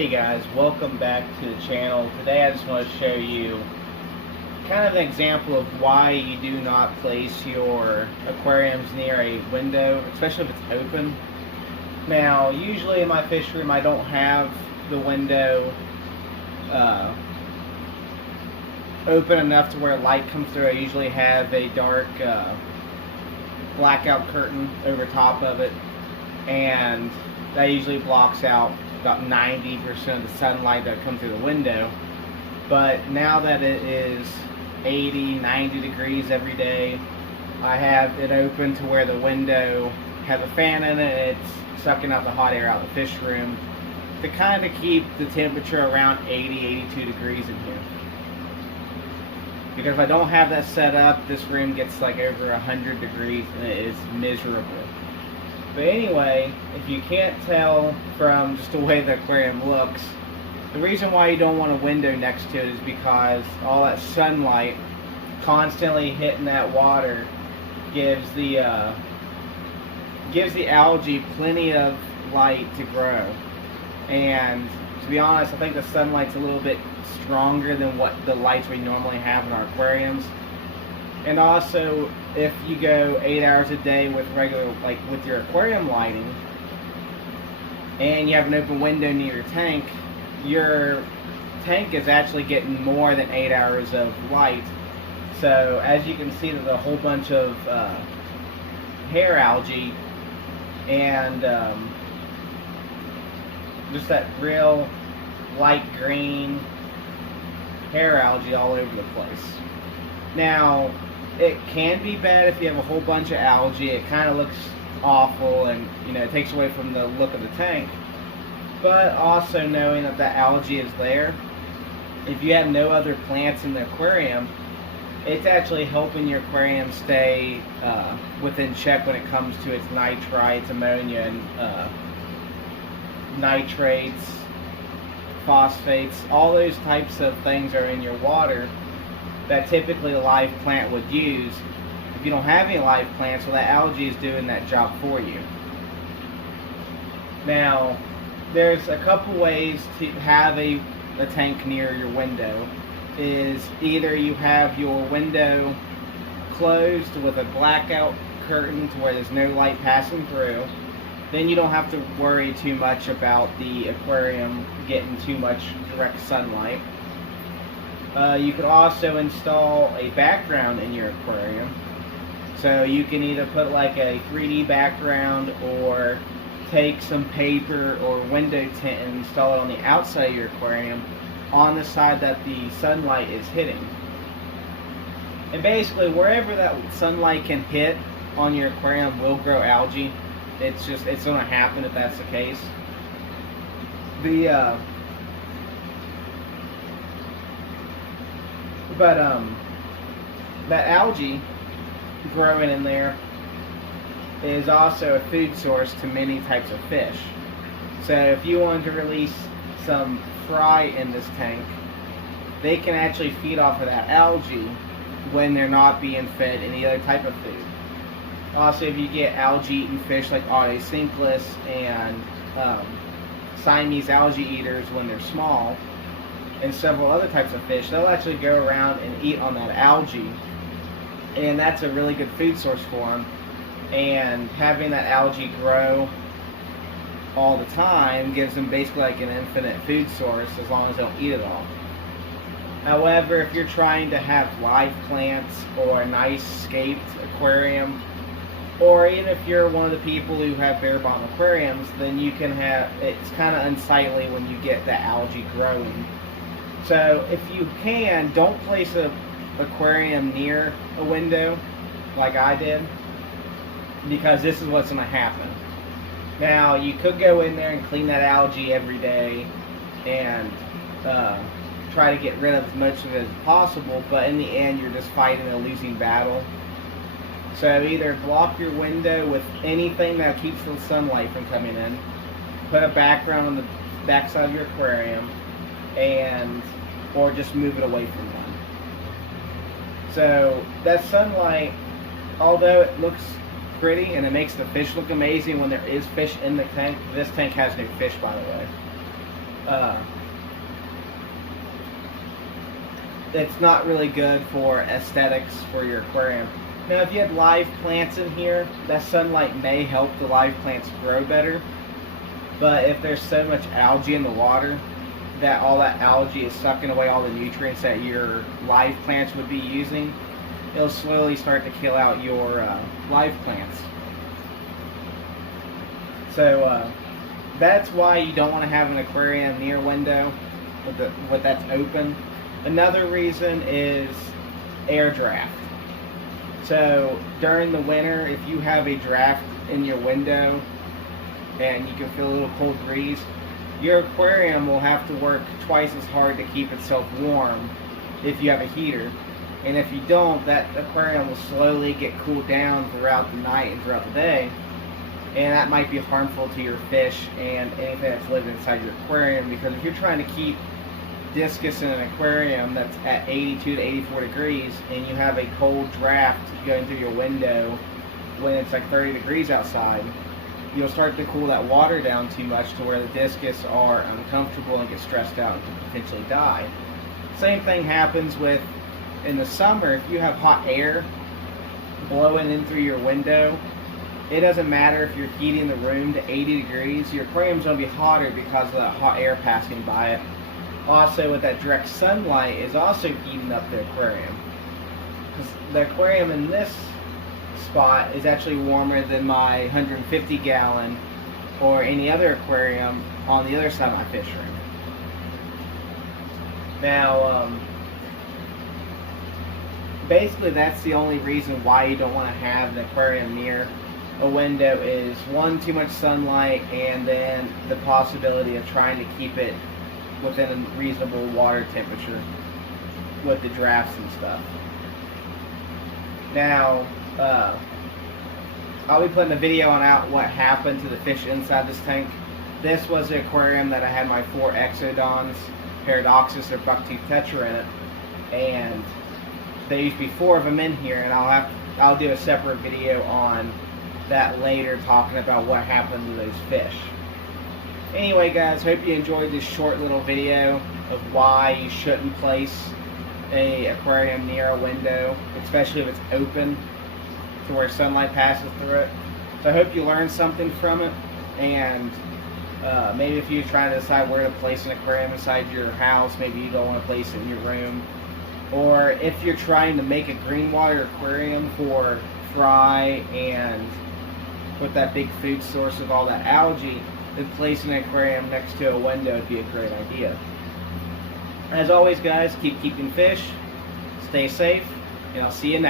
Hey guys, welcome back to the channel. Today I just want to show you kind of an example of why you do not place your aquariums near a window, especially if it's open. Now, usually in my fish room I don't have the window open enough to where light comes through. I usually have a dark blackout curtain over top of it, and that usually blocks out about 90% of the sunlight that comes through the window. But now that it is 80, 90 degrees every day, I have it open to where the window has a fan in it. It's sucking out the hot air out of the fish room to kind of keep the temperature around 80, 82 degrees in here. Because if I don't have that set up, this room gets like over 100 degrees and it is miserable. But anyway, if you can't tell from just the way the aquarium looks, the reason why you don't want a window next to it is because all that sunlight constantly hitting that water gives the algae plenty of light to grow. And to be honest, I think the sunlight's a little bit stronger than what the lights we normally have in our aquariums. And also, if you go 8 hours a day with regular, like with your aquarium lighting, and you have an open window near your tank is actually getting more than 8 hours of light. So as you can see, there's a whole bunch of hair algae and just that real light green hair algae all over the place. Now, it can be bad if you have a whole bunch of algae. It kind of looks awful, and it takes away from the look of the tank. But also knowing that the algae is there, if you have no other plants in the aquarium, it's actually helping your aquarium stay within check when it comes to its nitrites, ammonia, and nitrates, phosphates. All those types of things are in your water that typically a live plant would use. If you don't have any live plants, well, that algae is doing that job for you. Now, there's a couple ways to have a tank near your window. Is either you have your window closed with a blackout curtain to where there's no light passing through. Then you don't have to worry too much about the aquarium getting too much direct sunlight. You could also install a background in your aquarium. So you can either put like a 3D background or take some paper or window tint and install it on the outside of your aquarium on the side that the sunlight is hitting. And basically wherever that sunlight can hit on your aquarium will grow algae. It's going to happen if that's the case. That algae growing in there is also a food source to many types of fish. So if you wanted to release some fry in this tank, they can actually feed off of that algae when they're not being fed any other type of food. Also, if you get algae-eating fish like Audicinklus and Siamese algae eaters when they're small, and several other types of fish, they'll actually go around and eat on that algae, and that's a really good food source for them. And having that algae grow all the time gives them basically like an infinite food source as long as they don't eat it all. However, if you're trying to have live plants or a nice scaped aquarium, or even if you're one of the people who have bare bottom aquariums, then you can have, it's kind of unsightly when you get the algae growing. So if you can, don't place an aquarium near a window like I did, because this is what's going to happen. Now, you could go in there and clean that algae every day and try to get rid of as much of it as possible, but in the end you're just fighting a losing battle. So either block your window with anything that keeps the sunlight from coming in, put a background on the backside of your aquarium, or just move it away from them. So that sunlight, although it looks pretty and it makes the fish look amazing when there is fish in the tank, this tank has no fish, by the way. it's not really good for aesthetics for your aquarium. Now, if you had live plants in here, that sunlight may help the live plants grow better. But if there's so much algae in the water that all that algae is sucking away all the nutrients that your live plants would be using, it'll slowly start to kill out your live plants. So that's why you don't want to have an aquarium near a window with that's open. Another reason is air draft. So during the winter, if you have a draft in your window and you can feel a little cold breeze, your aquarium will have to work twice as hard to keep itself warm if you have a heater. And if you don't, that aquarium will slowly get cooled down throughout the night and throughout the day. And that might be harmful to your fish and anything that's living inside your aquarium, because if you're trying to keep discus in an aquarium that's at 82 to 84 degrees and you have a cold draft going through your window when it's like 30 degrees outside, you'll start to cool that water down too much to where the discus are uncomfortable and get stressed out and can potentially die. Same thing happens with in the summer. If you have hot air blowing in through your window, it doesn't matter if you're heating the room to 80 degrees, your aquarium's going to be hotter because of that hot air passing by it. Also, with that direct sunlight is also heating up the aquarium. Because the aquarium in this spot is actually warmer than my 150 gallon or any other aquarium on the other side of my fish room. Now, basically that's the only reason why you don't want to have an aquarium near a window is one, too much sunlight, and then the possibility of trying to keep it within a reasonable water temperature with the drafts and stuff. Now, I'll be putting a video on out what happened to the fish inside this tank. This was the aquarium that I had my 4 exodons, Paradoxus or bucktooth tetra in it, and there used to be 4 of them in here, and I'll do a separate video on that later, talking about what happened to those fish. Anyway, guys, hope you enjoyed this short little video of why you shouldn't place a aquarium near a window, especially if it's open to where sunlight passes through it. So I hope you learned something from it, and maybe if you're trying to decide where to place an aquarium inside your house, maybe you don't want to place it in your room, or if you're trying to make a green water aquarium for fry and with that big food source of all that algae, then placing an aquarium next to a window would be a great idea. As always, guys, keep keeping fish, stay safe, and I'll see you next time.